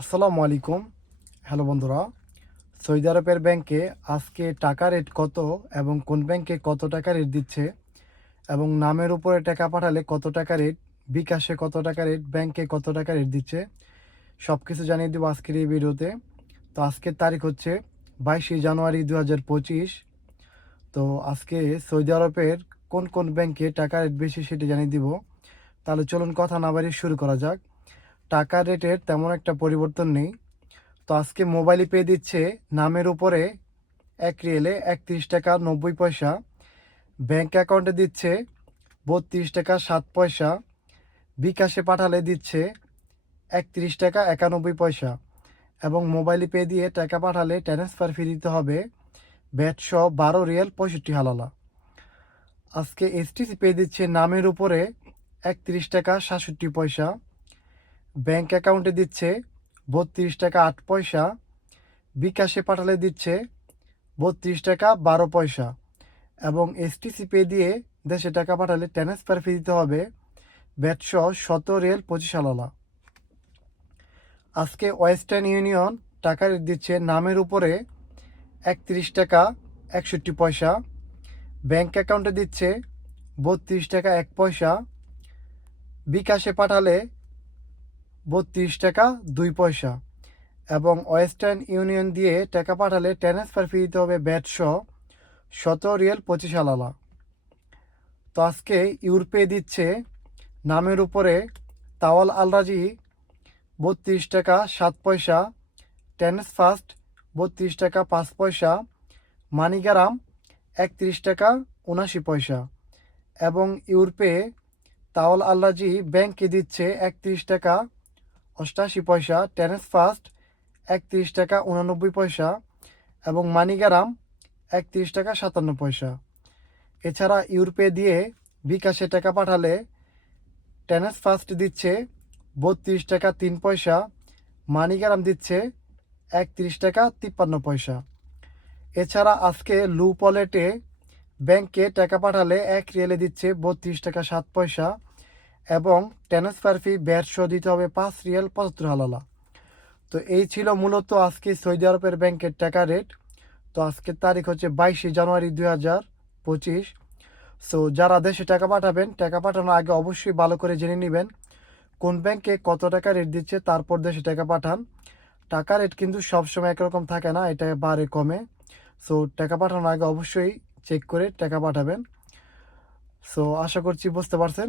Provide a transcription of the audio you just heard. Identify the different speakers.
Speaker 1: আসসালামু আলাইকুম। হ্যালো বন্ধুরা, সৌদি আরবের ব্যাংকে আজকে টাকা রেট কত এবং কোন ব্যাংকে কত টাকা রেট দিচ্ছে এবং নামের উপরে টাকা পাঠালে কত টাকা রেট বিকাশে কত টাকা রেট ব্যাংকে কত টাকা রেট দিচ্ছে সব কিছু জানিয়ে দেবো আজকের এই ভিডিওতে। তো আজকের তারিখ হচ্ছে বাইশে জানুয়ারি দু পঁচিশ। তো আজকে সৌদি আরবের কোন কোন ব্যাংকে টাকা রেট বেশি সেটা জানিয়ে দিব। তাহলে চলুন কথা না বাড়িয়ে শুরু করা যাক। টাকা রেটের তেমন একটা পরিবর্তন নেই। তো আজকে মোবাইলে পে দিচ্ছে, নামের উপরে এক রিয়েলে একত্রিশ টাকা নব্বই পয়সা। ব্যাংক অ্যাকাউন্টে দিচ্ছে বত্রিশ টাকা সাত পয়সা। বিকাশে পাঠালে দিচ্ছে একত্রিশ টাকা একানব্বই পয়সা। এবং মোবাইলে পে দিয়ে টাকা পাঠালে ট্রান্সফার ফি দিতে হবে ব্যাট সহ বারো রিয়েল পঁয়ষট্টি হালালা। আজকে এসটিসি পে দিচ্ছে নামের উপরে একত্রিশ টাকা সাতষট্টি পয়সা। ব্যাংক অ্যাকাউন্টে দিচ্ছে বত্রিশ টাকা আট পয়সা, বিকাশে পাঠালে দিচ্ছে বত্রিশ টাকা বারো পয়সা এবং এসটিসি পে দিয়ে দেশে টাকা পাঠালে ট্রান্সফার ফি দিতে হবে ব্যাটসহ শত রেল পঁচিশ আলালা আজকে ওয়েস্টার্ন ইউনিয়ন টাকা দিচ্ছে নামের উপরে একত্রিশ টাকা একষট্টি পয়সা, ব্যাংক অ্যাকাউন্টে দিচ্ছে বত্রিশ টাকা এক পয়সা, বিকাশে পাঠালে বত্রিশ টাকা দুই পয়সা। এবং ওয়েস্টার্ন ইউনিয়ন দিয়ে টাকা পাঠালে ট্রান্সফার ফি দিতে হবে ব্যাটসহ শত রিয়েল পঁচিশ আলালা। তো আজকে ইউরপে দিচ্ছে, নামের উপরে তাওয়াল আলরাজি, বত্রিশ টাকা সাত পয়সা ট্রান্সফার্স্ট বত্রিশ টাকা পাঁচ পয়সা মানিগ্রাম একত্রিশ টাকা উনাশি পয়সা। এবং ইউরপে তাওয়াল আল্লাজি ব্যাংকে দিচ্ছে একত্রিশ টাকা অষ্টাশি পয়সা ট্রান্সফার্স্ট একত্রিশ টাকা উনানব্বই পয়সা এবং মানিগ্রাম, একত্রিশ টাকা সাতান্ন পয়সা। এছাড়া ইউরোপে দিয়ে বিকাশে টাকা পাঠালে ট্রান্সফার্স্ট দিচ্ছে বত্রিশ টাকা তিন পয়সা, মানিগ্রাম দিচ্ছে একত্রিশ টাকা তিপ্পান্ন পয়সা। এছাড়া আজকে লু পলেটে ব্যাংকে টাকা পাঠালে এক রিয়েলে দিচ্ছে বত্রিশ টাকা সাত পয়সা এবং ট্রান্সফার ফি ব্যাটশো দিতে হবে পাঁচ রিয়াল পঁচাত্তর হালালা। তো এই ছিল মূলত আজকে সৌদি আরবের ব্যাংকের টাকা রেট। তো আজকের তারিখ হচ্ছে বাইশে জানুয়ারি দুই হাজার পঁচিশ। সো যারা দেশে টাকা পাঠাবেন, টাকা পাঠানোর আগে অবশ্যই ভালো করে জেনে নেবেন কোন ব্যাংকে কত টাকা রেট দিচ্ছে, তারপর দেশে টাকা পাঠান। টাকা রেট কিন্তু সবসময় একরকম থাকে না, এটা বারে কমে। সো টাকা পাঠানোর আগে অবশ্যই চেক করে টাকা পাঠাবেন। সো আশা করছি বুঝতে পারছেন।